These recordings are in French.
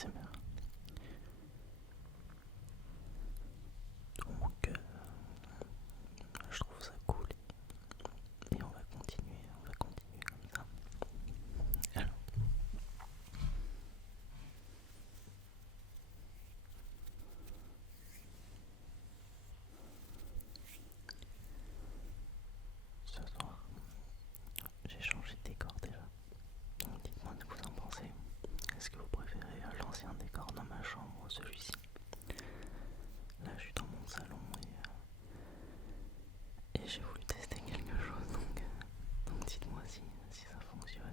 ASMR. Donc je trouve ça cool et on va continuer comme ça. Alors, ce soir, j'ai changé de décor déjà. Donc dites-moi ce que vous en pensez. Est-ce que vous préférez l'ancien décor dans ma chambre ou celui-ci? Là je suis dans mon salon et j'ai voulu tester quelque chose, donc dites-moi si ça fonctionne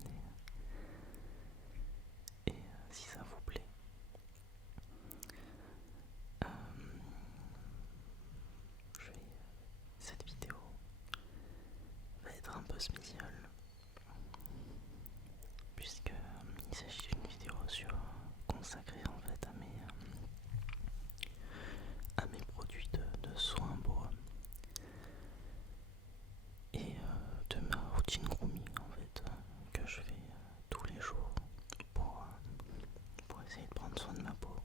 et si ça vous plaît. Euh, Cette vidéo va être un peu spéciale puisque il s'agit d'une vidéo consacrée en fait à mes produits de soins pour et de ma routine grooming en fait que je fais tous les jours pour essayer de prendre soin de ma peau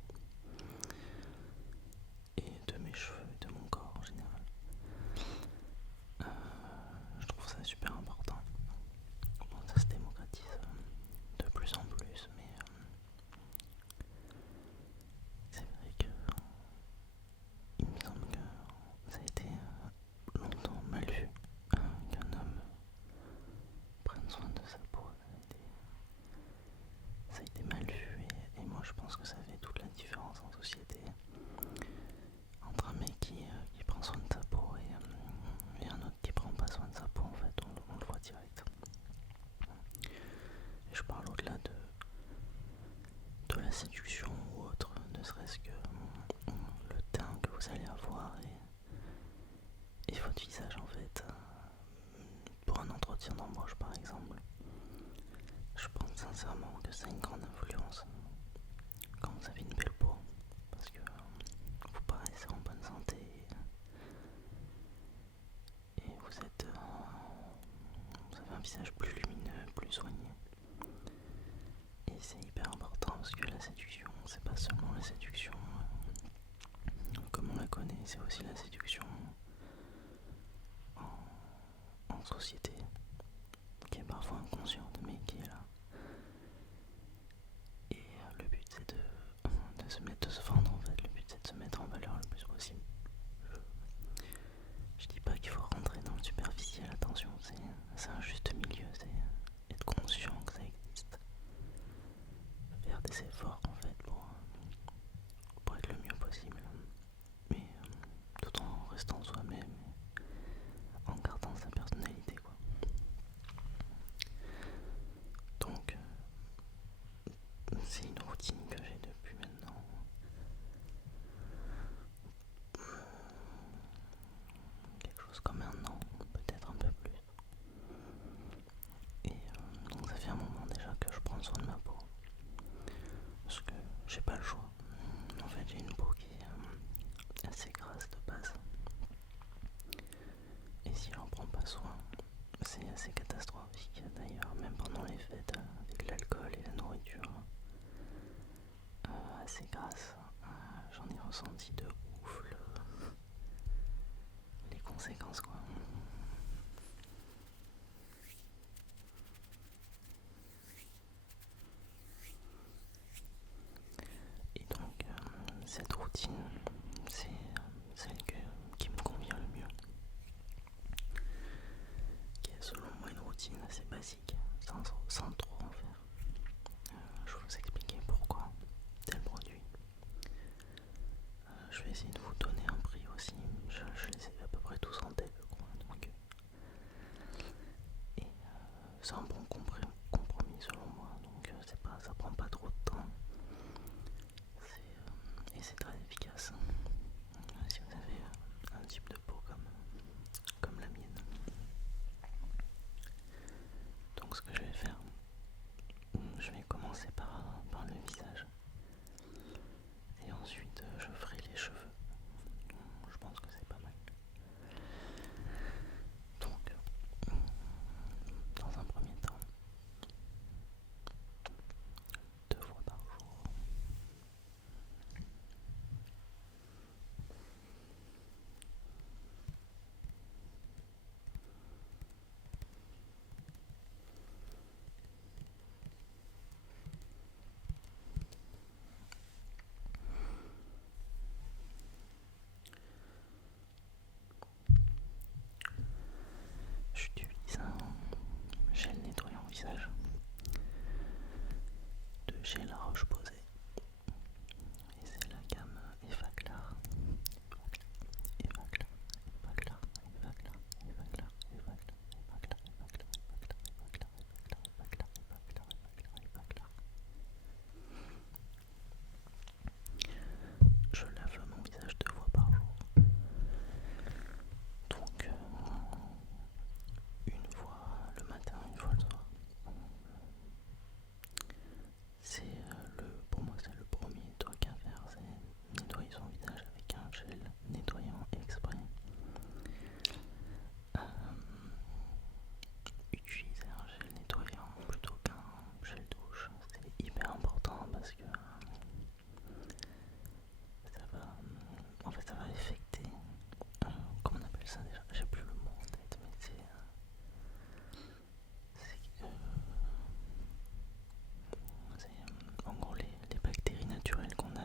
et de mes cheveux et de mon corps en général. Je trouve ça super important. Bon, ça se démocratise de plus en plus, mais c'est vrai que il me semble que ça a été longtemps mal vu qu'un homme prenne soin de sa peau. Ça a été mal vu et moi je pense que ça fait toute la différence en société entre un mec qui prend soin de sa peau et un autre qui prend pas soin de sa peau. En fait on le voit direct. Et je parle au-delà de la séduction ou autre, ne serait-ce que le teint que vous allez avoir et votre visage en fait. Pour un entretien d'embauche par exemple, je pense sincèrement que ça a une grande influence quand vous avez une belle peau, parce que vous paraissez en bonne santé et vous avez un visage plus lumineux, plus soigné. Et c'est hyper important parce que la séduction, c'est pas seulement la séduction comme on la connaît, c'est aussi la séduction en société, qui est parfois inconsciente mais qui est là. Et le but c'est de se vendre en fait, le but c'est de se mettre en valeur le plus possible. Je dis pas qu'il faut rentrer dans le superficiel, attention, c'est un juste milieu, c'est être conscient que ça existe. Faire des efforts en fait pour être le mieux possible, mais tout en restant soi-même et en gardant sa personnalité quoi. Donc c'est une routine que j'ai depuis maintenant quelque chose comme un an, peut-être un peu plus. Et donc ça fait un moment déjà que je prends soin de ma peau. Parce que j'ai pas le choix. En fait j'ai une peau qui est assez grasse de base. Et si j'en prends pas soin, c'est assez catastrophique. D'ailleurs, même pendant les fêtes, avec l'alcool et la nourriture assez grasse, j'en ai ressenti de ouf les conséquences quoi. Et donc cette routine, c'est celle qui me convient le mieux, qui est selon moi une routine assez basique, sans trop en faire. Je vais vous expliquer pourquoi tel produit. Je vais essayer de vous donner un prix aussi, je les ai à peu près tous en tête je crois.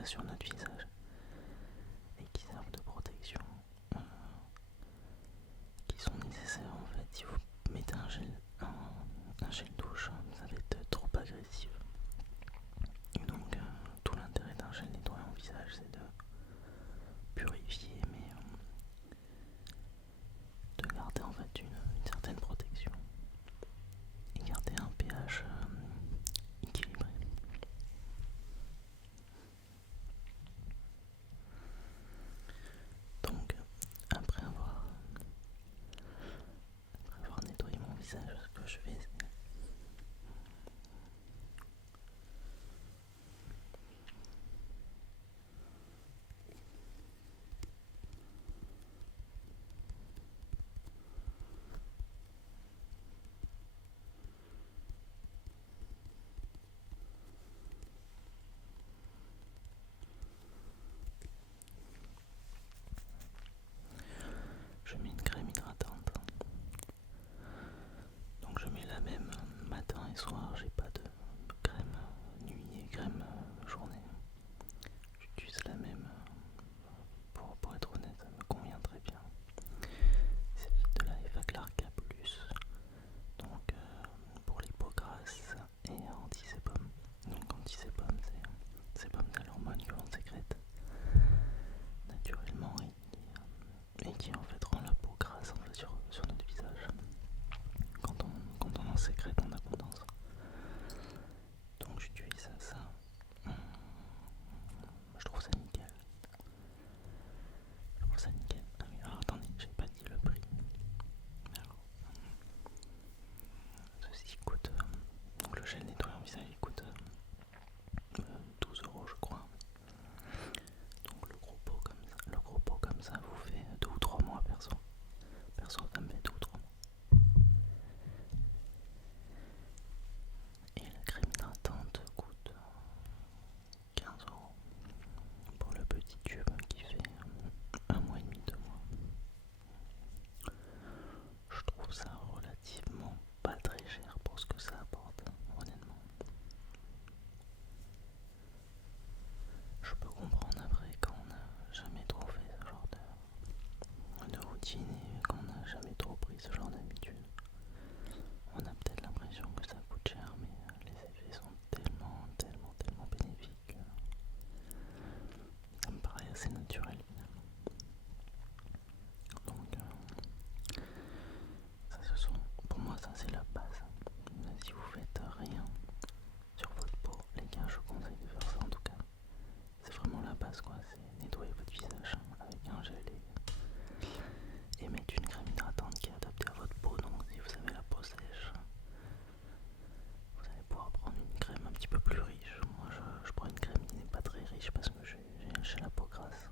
sur notre visage et qui servent de protection, qui sont nécessaires en fait. Si vous mettez un gel douche, ça va être trop agressif. Et donc tout l'intérêt d'un gel nettoyant visage, c'est de purifier, mais de garder en fait une certaine protection et garder un pH équilibré. Donc après avoir nettoyé mon visage, ce que je fais, je mets une crème hydratante. Donc je mets la même matin et soir, j'ai pas de crème nuit et crème journée. J'utilise la même, pour être honnête, ça me convient très bien. C'est de la Eva Clark A+, donc pour les peaux grasses et anti-sébum. Donc anti-sébum, sébum, c'est l'hormone que l'on sécrète naturellement et qui en fait rend la peau grasse en fait, sur notre visage quand on en sécrète en abondance. Donc j'utilise ça. Je trouve ça nickel. Ah oui, alors attendez, j'ai pas dit le prix. Alors, ceci coûte. Donc le gel nettoyant visage il coûte 12 € je crois. Donc le gros pot comme ça vous fait 2 ou 3 mois perso. Perso ça me fait 2 ou 3 mois. Et la crème hydratante coûte 15 € pour le petit tube qui fait 1 mois et demi, 2 mois. Je trouve ça relativement pas très cher pour ce que ça apporte, honnêtement. Je peux comprendre après quand on n'a jamais trop fait ce genre de routine et qu'on n'a jamais trop pris ce genre d'habitude. On a peut-être l'impression que ça coûte cher, mais les effets sont tellement bénéfiques que ça me paraît assez naturel finalement. Donc pour moi ça c'est la base. Si vous faites rien sur votre peau, les gars, je vous conseille de faire ça en tout cas. C'est vraiment la base quoi, c'est nettoyer votre visage avec un gel et mettre une crème hydratante qui est adaptée à votre peau. Donc si vous avez la peau sèche, vous allez pouvoir prendre une crème un petit peu plus riche. Moi je prends une crème qui n'est pas très riche parce que j'ai la peau grasse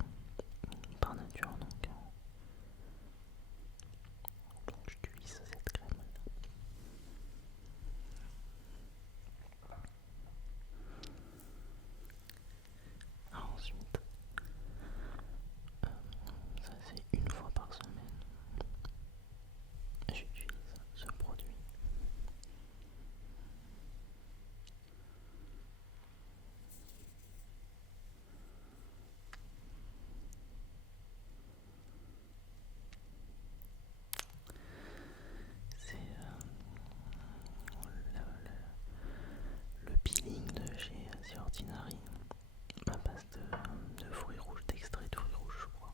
par nature, donc j'utilise cette crème là. Ensuite, ça c'est une fois par semaine, j'utilise ce produit. C'est le peeling de chez The Ordinary à base de fruits rouges, d'extrait de fruits rouges je crois.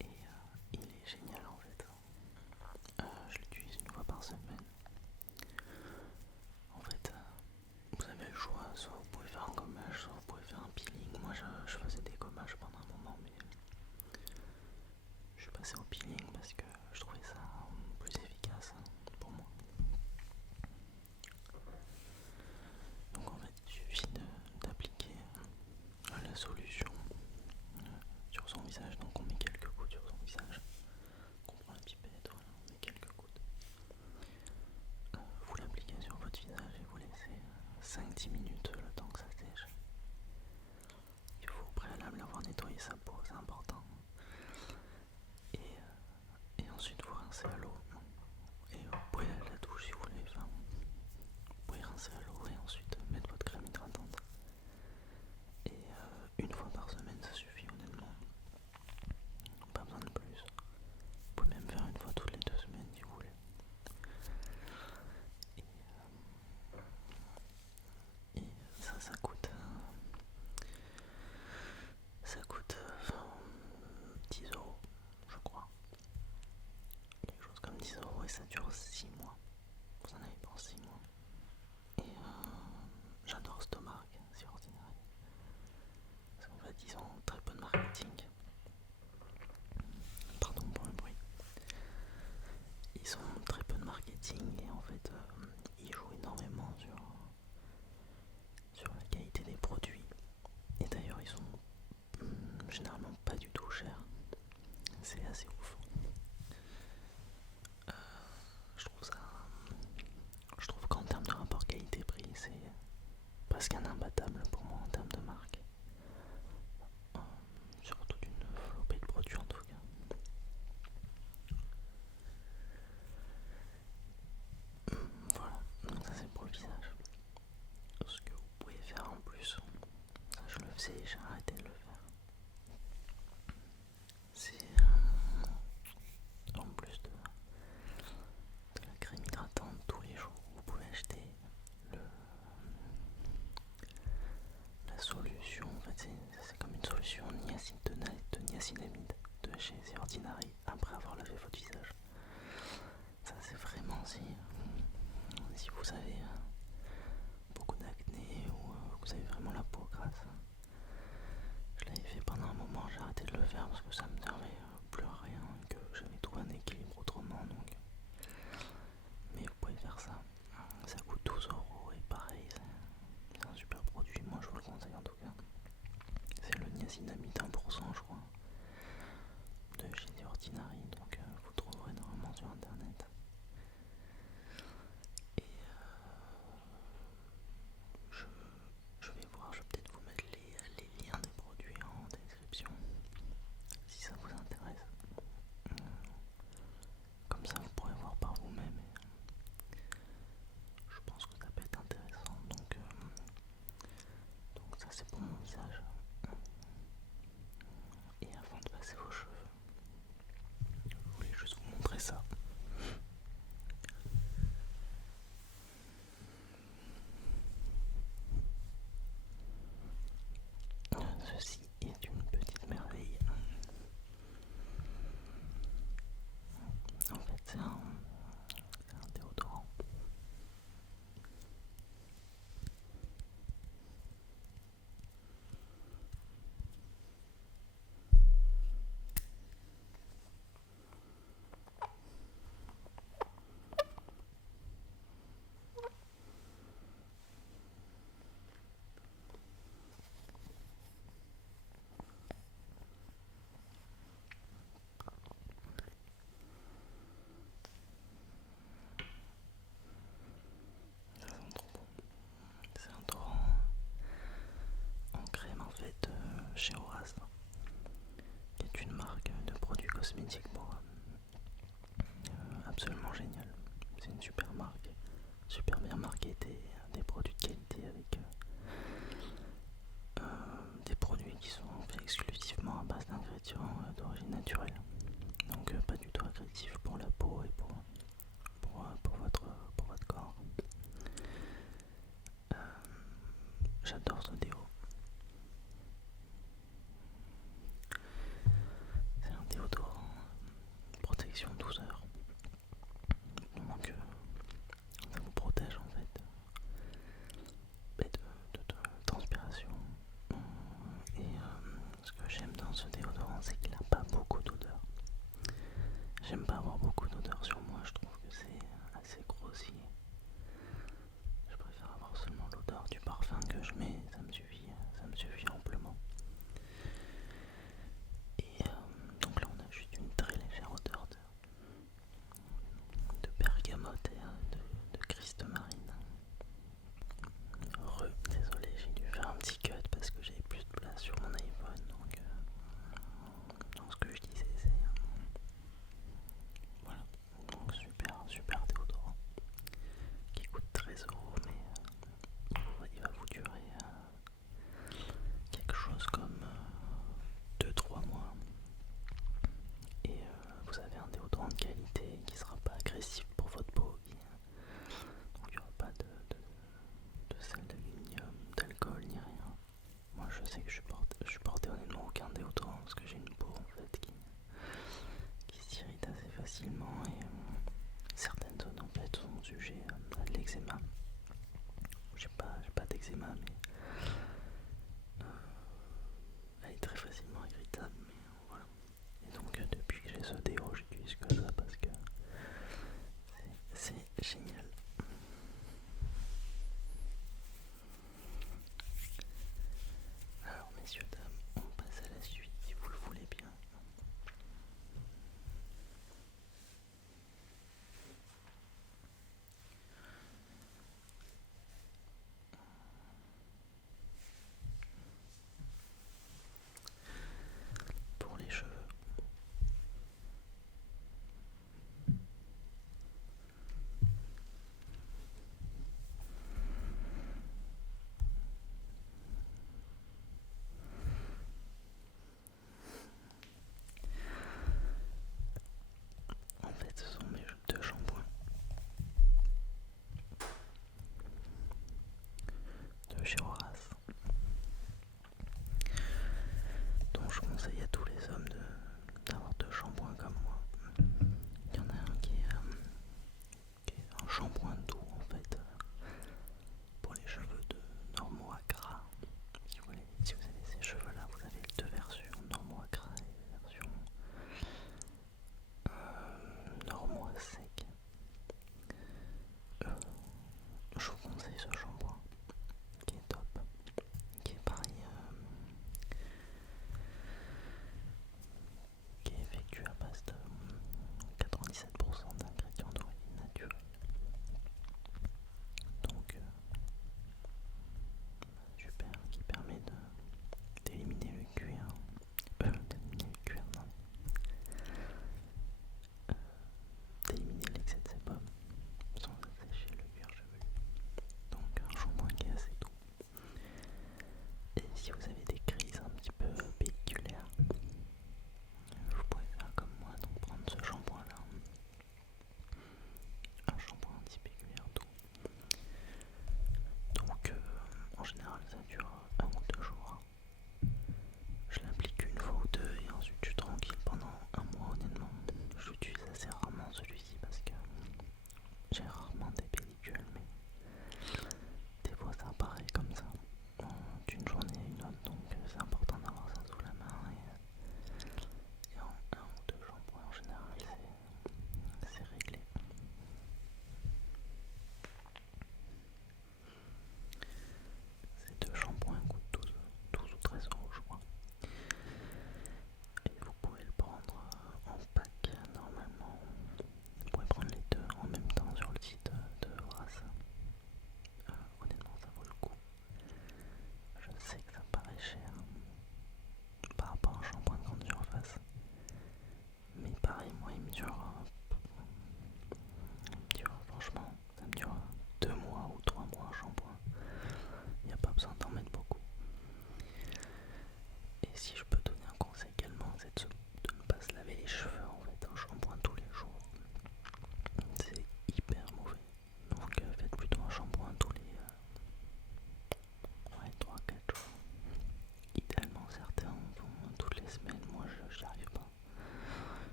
Et il est génial en fait. Je l'utilise une fois par semaine. En fait, vous avez le choix, soit vous pouvez faire un gommage, soit vous pouvez faire un peeling. Moi je faisais des gommages pendant un moment, mais je suis passé au peeling parce que je trouvais ça plus efficace pour moi. Donc en fait il suffit d'appliquer la solution sur son visage. Donc on met quelques gouttes sur son visage, on prend la pipette, voilà, on met quelques gouttes. Vous l'appliquez sur votre visage et vous laissez 5-10 minutes le temps que ça sèche. Il faut au préalable avoir nettoyé sa peau, c'est important. Et ensuite vous rincez à l'eau. Et vous pouvez aller à la douche si vous voulez. Enfin, vous pouvez rincer à l'eau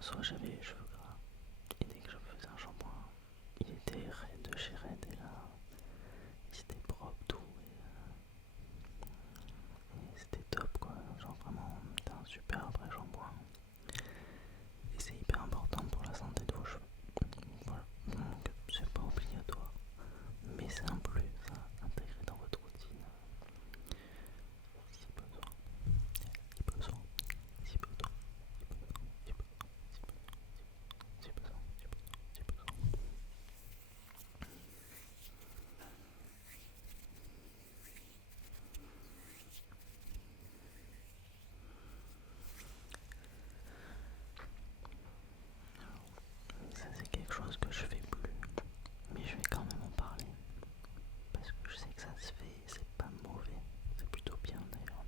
soit j'avais les cheveux gras, et dès que je faisais un shampoing, il était raide de chez Red, et là, c'était propre tout, et c'était top quoi, genre vraiment, c'était un super vrai shampoing. Et c'est hyper important pour la santé de vos cheveux. Voilà, donc c'est pas obligatoire, mais c'est un plus à intégrer dans votre routine si besoin, si besoin, si besoin, si besoin, si besoin, si besoin. Ça c'est quelque chose que je fais plus, mais je vais quand même en parler parce que je sais que ça se fait, et c'est pas mauvais, c'est plutôt bien d'ailleurs.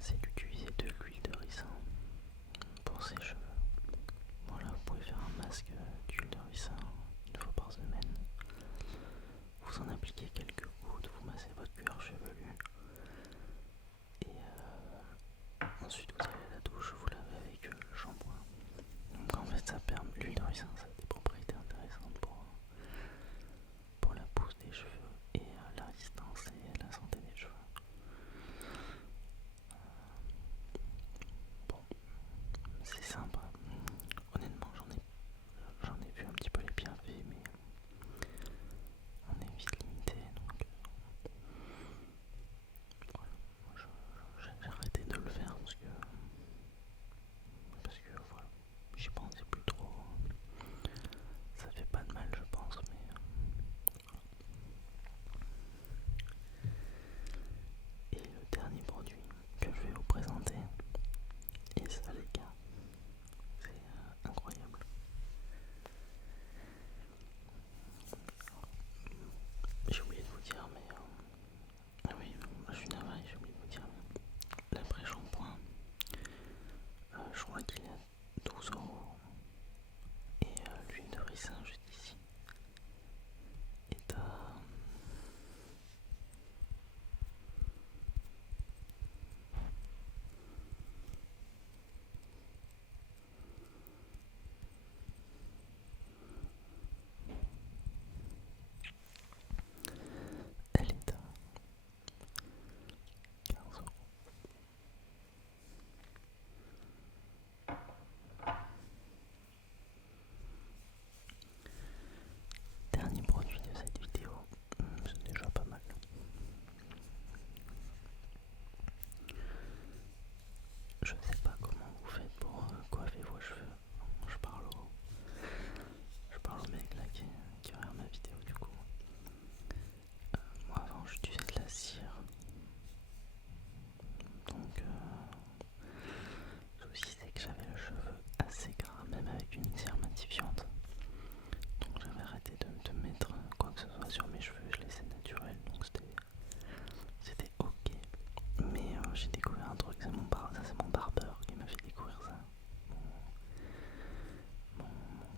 C'est d'utiliser de l'huile de ricin pour ses cheveux. Voilà, vous pouvez faire un masque d'huile de ricin une fois par semaine. Vous en appliquez quelques gouttes, vous massez votre cuir chevelu et ensuite vous allez à la douche, vous lavez avec le shampoing. Donc en fait ça permet, l'huile de ricin ça a des propriétés intéressantes pour la pousse des cheveux et la résistance et la santé des cheveux. Bon, c'est sympa. Honnêtement j'en ai vu un petit peu les bienfaits, mais on est vite limité, donc voilà. J'ai arrêté de le faire parce que voilà, j'y pensais plus trop. Ça fait pas de mal je pense, mais voilà. Et le dernier produit que je vais vous présenter, et ça les gars, c'est incroyable. J'ai oublié de vous dire, mais ah oui, je suis navré, j'ai oublié de vous dire. L'après-shampoing, je crois qu'il est à 12 € et l'huile de ricin juste ici est à elle est à 15 €. Dernier produit de cette vidéo, c'est déjà pas mal. Je sais pas comment vous faites pour coiffer vos cheveux. Je parle au mec là qui regarde ma vidéo du coup. Moi avant j'utilisais de la cire. Donc le souci c'est que j'avais le cheveu assez gras, même avec une cire matifiante. Donc j'avais arrêté de mettre quoi que ce soit sur mes cheveux, je laissais naturel, donc c'était ok. Mais j'ai découvert un truc, c'est mon barbeur qui m'a fait découvrir ça. Mon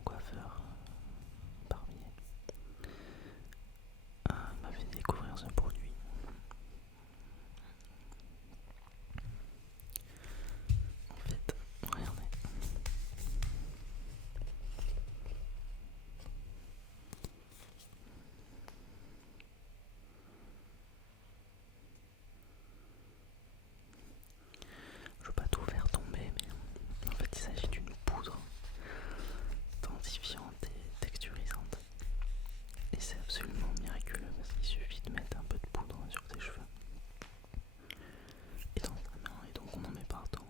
coiffeur barbier m'a fait découvrir ce produit. En fait, regardez. Je veux pas tout faire tomber, mais en fait il s'agit d'une poudre densifiante et texturisante. Et c'est absolument miraculeux parce qu'il suffit de mettre un peu de poudre sur ses cheveux et dans sa main, et donc on en met partout.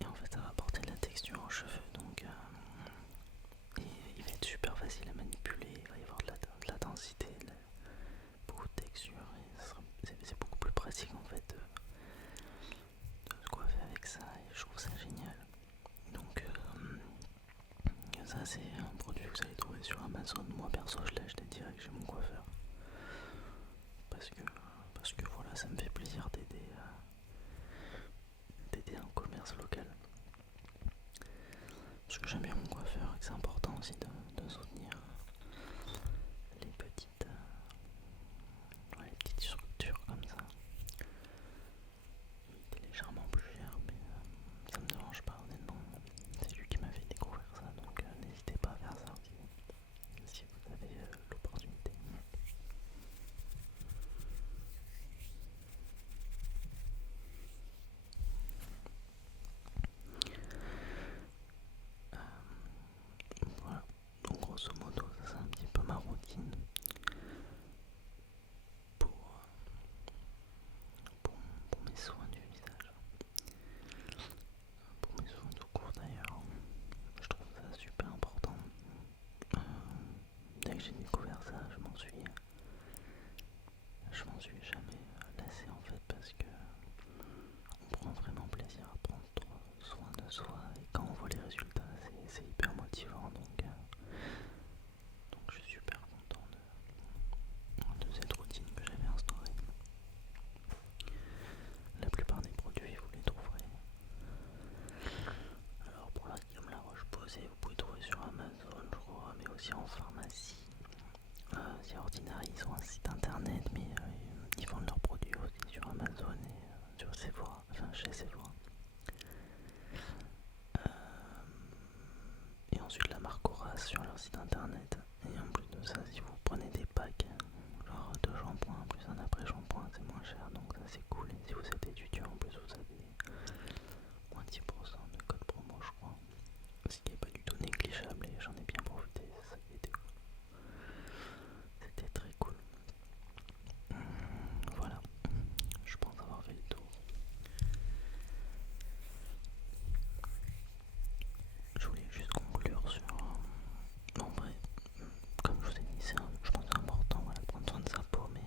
Et en fait ça va apporter de la texture aux cheveux, donc et il va être super facile à manipuler, il va y avoir de la densité, beaucoup de texture, et c'est beaucoup plus pratique en fait de se coiffer avec ça, et je trouve ça génial. Donc ça c'est un produit que vous allez trouver sur Amazon. Moi perso je l'ai acheté direct chez mon coiffeur parce que voilà, ça me fait plaisir d'aider un commerce local, parce que j'aime bien mon coiffeur et que c'est important aussi de soutenir les petites structures comme ça. ça, si vous prenez des packs, genre 2 shampoings plus un après shampoing, c'est moins cher, donc ça c'est cool. Et si vous êtes étudiant en plus, vous avez moins 10% de code promo, je crois. Ce qui est pas du tout négligeable et j'en ai bien profité, c'est ça qui était cool. C'était très cool. Voilà, je pense avoir fait le tour. Je voulais juste conclure sur... en vrai, comme je vous ai dit, je pense que c'est important, voilà, de prendre soin de sa peau, mais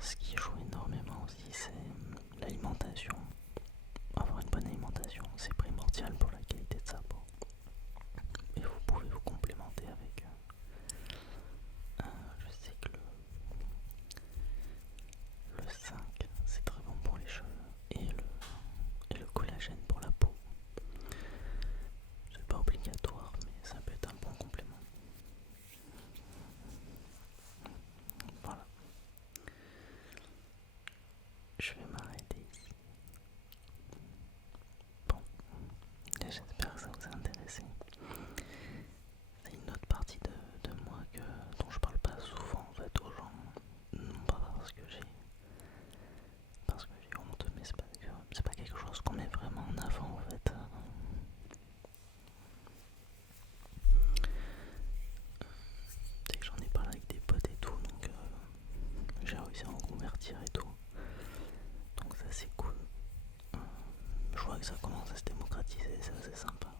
ce qui joue énormément aussi, c'est l'alimentation. Avoir une bonne alimentation, c'est primordial pour la qualité de sa peau. Et vous pouvez vous complémenter avec... je sais que le 5, c'est très bon pour les cheveux. Et le collagène pour la peau. C'est pas obligatoire, mais ça peut être un bon complément. Voilà. Je vais m'arrêter ici. Bon, j'espère que ça vous a intéressé. C'est une autre partie de moi dont je parle pas souvent en fait aux gens. Non pas parce que j'ai honte, mais c'est pas quelque chose qu'on met vraiment en avant en fait. Dès que j'en ai parlé avec des potes et tout, donc j'ai réussi à en convertir et tout. Donc ça c'est cool. Je vois que ça commence à se démocratiser, c'est assez sympa.